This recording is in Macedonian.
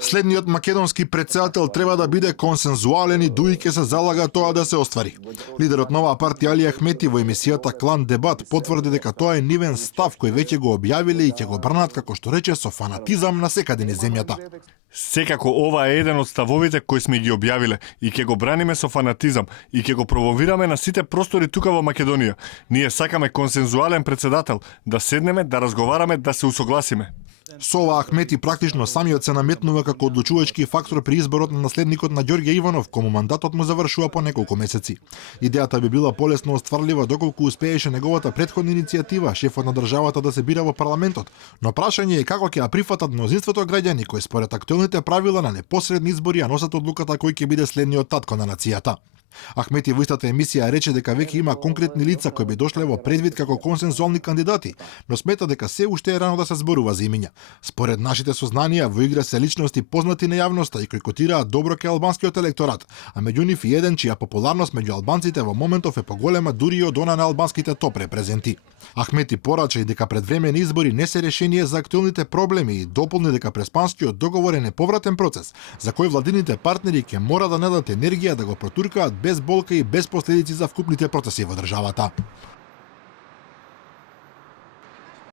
Следниот македонски претседател треба да биде консензуален и дуи ќе се залага тоа да се оствари. Лидерот на оваа партија Али Ахмети во емисијата Клан Дебат потврди дека тоа е нивен став кој веќе го објавиле и ќе го брнат, како што рече, со фанатизам на секаде низ земјата. Секако ова е еден од ставовите кои сме ги објавиле и ќе го браниме со фанатизам и ќе го прововираме на сите простори тука во Македонија. Ние сакаме консензуален претседател, да седнеме, да разговараме, да се усогласиме. Со ова Ахмети практично самиот се наметнува како одлучувачки фактор при изборот на наследникот на Ѓорѓе Иванов, кому мандатот му завршува по неколку месеци. Идејата би била полесно остварлива доколку успееше неговата претходна иницијатива, шефот на државата да се бира во парламентот, но прашање е како ќе ја прифатат мнозинството граѓани кои според актуелните правила на непосредни избори ја носат одлуката кој ќе биде следниот татко на нацијата. Ахмети во истата емисија рече дека веќе има конкретни лица кои би дошле во предвид како консензуални кандидати, но смета дека се уште е рано да се зборува за имиња. Според нашите сознанија во игра се личности познати на јавноста и кои котираат добро кај албанскиот електорат, а меѓу нив и еден чија популарност меѓу албанците во моментов е поголема дури и од она на албанските топ репрезенти. Ахмети порача и дека предвремени избори не се решение за актуелните проблеми и дополни дека преспанскиот договор е неповратен процес, за кој владините партнери ќе мора да најдат енергија да го протуркаат без болка и без последици за вкупните процеси во државата.